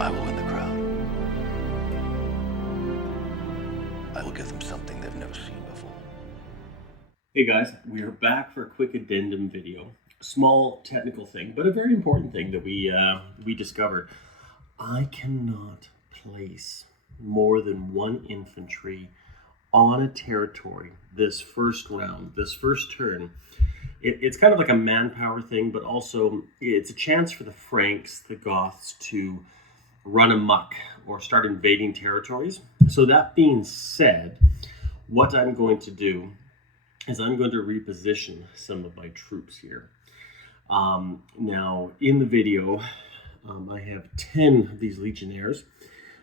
I will win the crown. I will give them something they've never seen before. Hey guys, we are back for a quick addendum video. A small technical thing, but a very important thing that we discovered. I cannot place more than one infantry on a territory this first round, this first turn. It's kind of like a manpower thing, but also it's a chance for the Franks, the Goths, to run amok or start invading territories. So that being said, what I'm going to do is I'm going to reposition some of my troops here. Now, in the video, I have 10 of these legionnaires.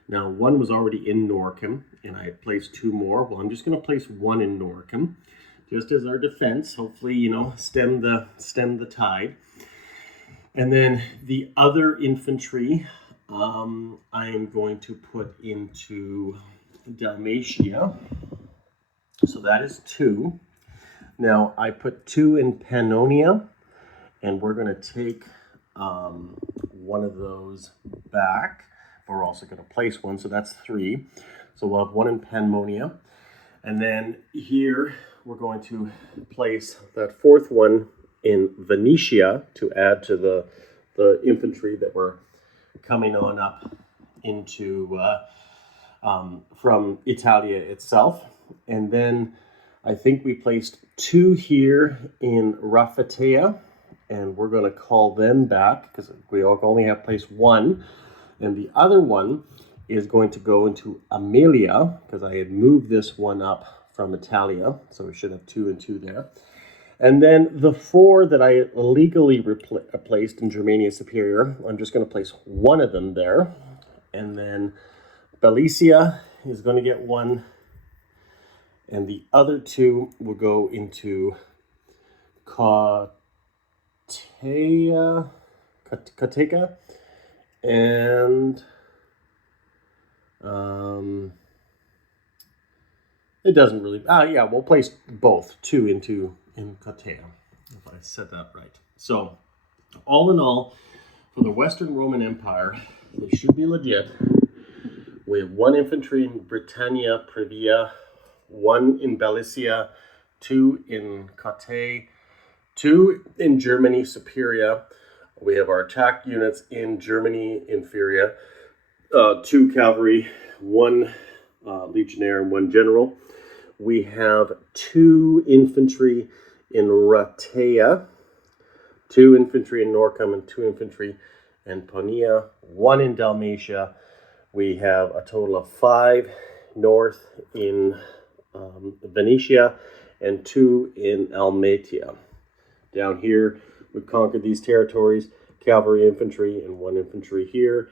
Now, one was already in Noricum, and I had placed 2 more. Well, I'm just going to place 1 in Noricum, just as our defense. Hopefully, stem the tide. And then the other infantry, I am going to put into Dalmatia. So that is 2. Now, I put 2 in Pannonia, and we're going to take one of those back. We're also going to place 1, so that's 3. So we'll have 1 in Pannonia. And then here, we're going to place that 4th one in Venetia to add to the infantry that were coming on up into from Italia itself. And then I think we placed 2 here in Raffatea, and we're going to call them back because we only have placed 1. And the other one is going to go into Amelia because I had moved this one up from Italia. So we should have 2 and 2 there. And then the 4 that I illegally placed in Germania Superior, I'm just going to place 1 of them there. And then Bellicia is going to get 1. And the other 2 will go into Kateca. And it doesn't really, we'll place both 2 in Katea, if I said that right. So all in all, for the Western Roman Empire, they should be legit. We have 1 infantry in Britannia, Previa, 1 in Bellicia, 2 in Katea, 2 in Germany Superior. We have our attack units in Germany Inferior, 2 cavalry, 1 legionnaire, and 1 general. We have 2 infantry in Ratea, 2 infantry in Noricum, and 2 infantry in Pannonia, 1 in Dalmatia. We have a total of 5 north in Venetia and 2 in Almatia. Down here, we've conquered these territories, cavalry, infantry, and 1 infantry here.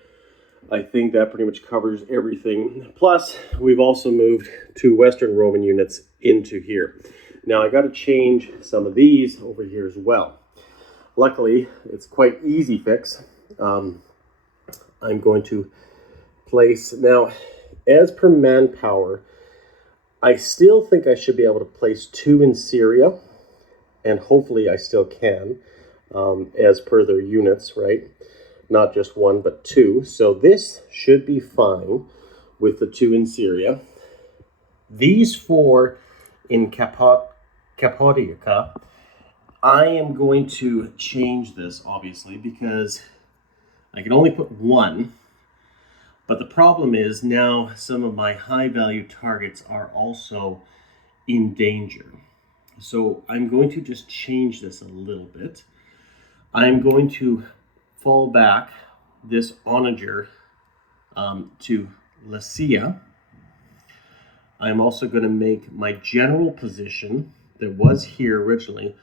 I think that pretty much covers everything. Plus, we've also moved 2 Western Roman units into here. Now, I got to change some of these over here as well. Luckily, it's quite easy fix. I'm going to place, now, as per manpower, I still think I should be able to place 2 in Syria, and hopefully I still can, as per their units, right? Not just 1, but 2. So this should be fine with the 2 in Syria. These 4 in Cappadocia, I am going to change this, obviously, because I can only put 1. But the problem is now some of my high-value targets are also in danger. So I'm going to just change this a little bit. I'm going to fall back this onager to Lycia. I'm also going to make my general position that was here originally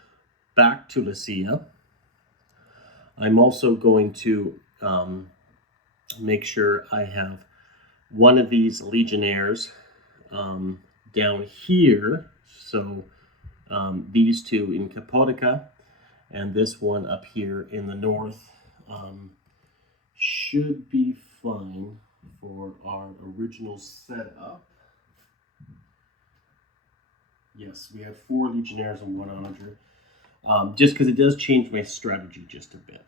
back to Lycia. I'm also going to make sure I have 1 of these legionnaires down here. So these 2 in Cappadocia and this one up here in the north should be fine for our original setup. Yes, we have 4 legionnaires and 1 onager. Just because it does change my strategy just a bit.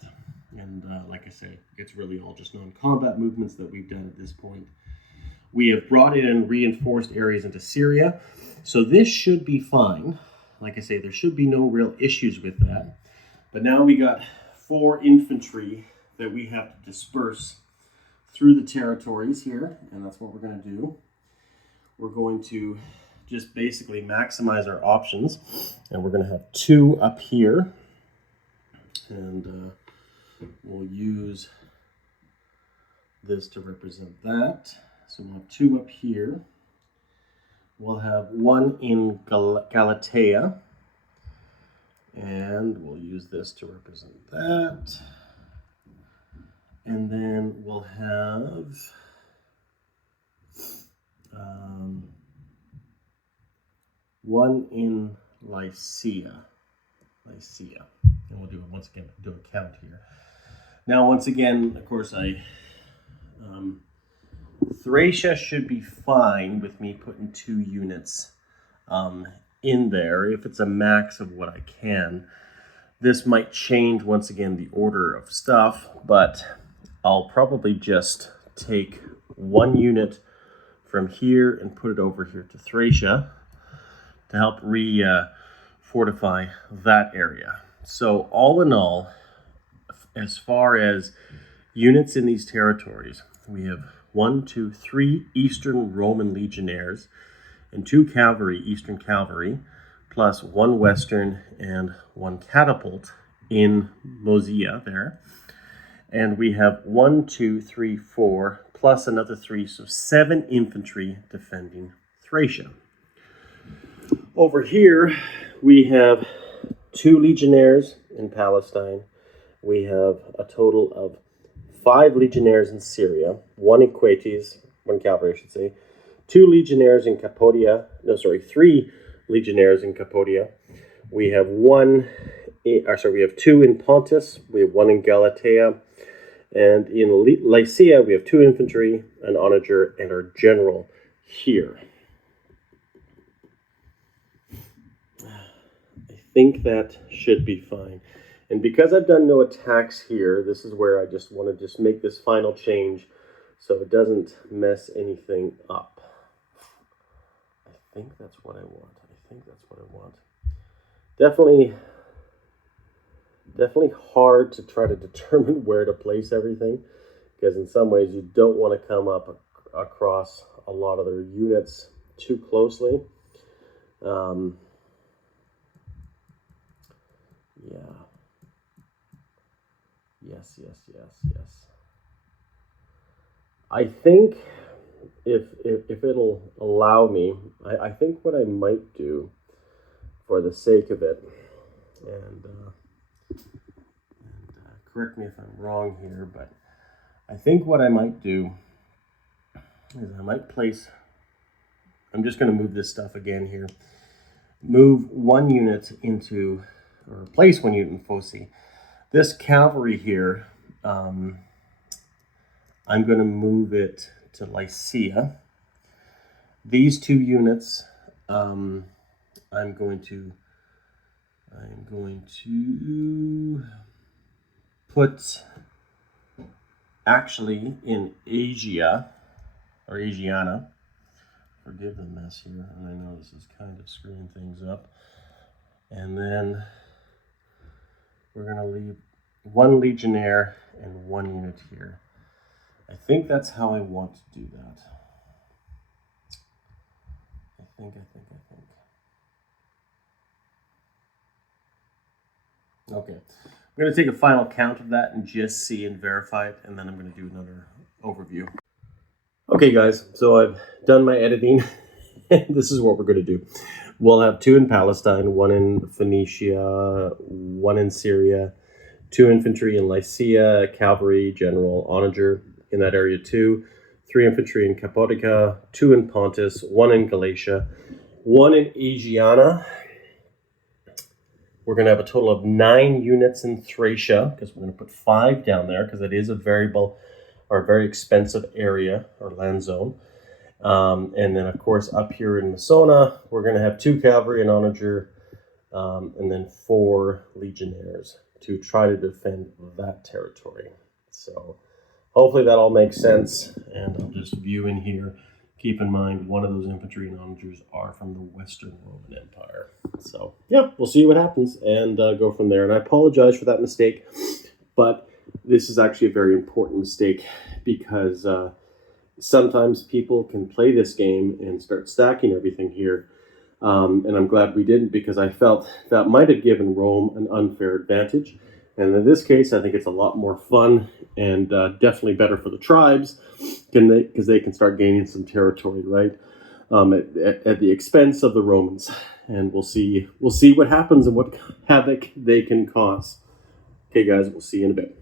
And like I say, it's really all just non-combat movements that we've done at this point. We have brought in reinforced areas into Syria. So this should be fine. Like I say, there should be no real issues with that. But now we got 4 infantry that we have to disperse through the territories here. And that's what we're going to do. We're going to just basically maximize our options. And we're going to have 2 up here. And we'll use this to represent that. So we'll have 2 up here. We'll have 1 in Galatea. And we'll use this to represent that. And then we'll have one in Lycia. And we'll do it once again, do a count here. Now, once again, of course, Thracia should be fine with me putting 2 units in there if it's a max of what I can. This might change once again the order of stuff, but I'll probably just take 1 unit from here and put it over here to Thracia to help fortify that area. So all in all, as far as units in these territories, we have 1, 2, 3 Eastern Roman legionnaires and 2 cavalry, Eastern cavalry, plus 1 Western and 1 catapult in Moesia there. And we have 1, 2, 3, 4, plus another 3, so 7 infantry defending Thracia. Over here, we have 2 legionnaires in Palestine. We have a total of 5 legionnaires in Syria, 1 in Quatis, 1 cavalry I should say, 2 legionnaires in Cappadocia, 3 legionnaires in Cappadocia. We have 2 in Pontus, we have 1 in Galatea, and in Lycia we have 2 infantry, an onager, and our general here. I think that should be fine. And because I've done no attacks here, this is where I just want to make this final change so it doesn't mess anything up. I think that's what I want. Definitely hard to try to determine where to place everything, because in some ways you don't want to come up across a lot of their units too closely. Yes. I think if it'll allow me, I think what I might do for the sake of it, and correct me if I'm wrong here, but I think what I might do is I might place, I'm just going to move this stuff again here, move 1 unit into, or place 1 unit in Foci. This cavalry here, I'm going to move it to Lycia. These 2 units, I'm going to put actually in Asia, or Asiana. Forgive the mess here, and I know this is kind of screwing things up. And then we're going to leave 1 legionnaire and 1 unit here. I think that's how I want to do that. I think. Okay. I'm going to take a final count of that and just see and verify it, and then I'm going to do another overview. Okay, guys, so I've done my editing, and this is what we're going to do. We'll have 2 in Palestine, 1 in Phoenicia, 1 in Syria, 2 infantry in Lycia, cavalry, general, onager in that area too, 3 infantry in Cappadocia, 2 in Pontus, 1 in Galatia, 1 in Asiana. We're going to have a total of 9 units in Thracia, because we're going to put 5 down there, because it is a variable or very expensive area or land zone. And then, of course, up here in Masona, we're going to have 2 cavalry and onager, and then 4 legionnaires to try to defend that territory. So hopefully that all makes sense. And I'll just view in here. Keep in mind, one of those infantry and onagers are from the Western Roman Empire. So yeah, we'll see what happens and go from there. And I apologize for that mistake, but this is actually a very important mistake because sometimes people can play this game and start stacking everything here. And I'm glad we didn't, because I felt that might have given Rome an unfair advantage. And in this case, I think it's a lot more fun and definitely better for the tribes, because they can start gaining some territory, right, at the expense of the Romans. And we'll see what happens and what havoc they can cause. Okay, guys, we'll see you in a bit.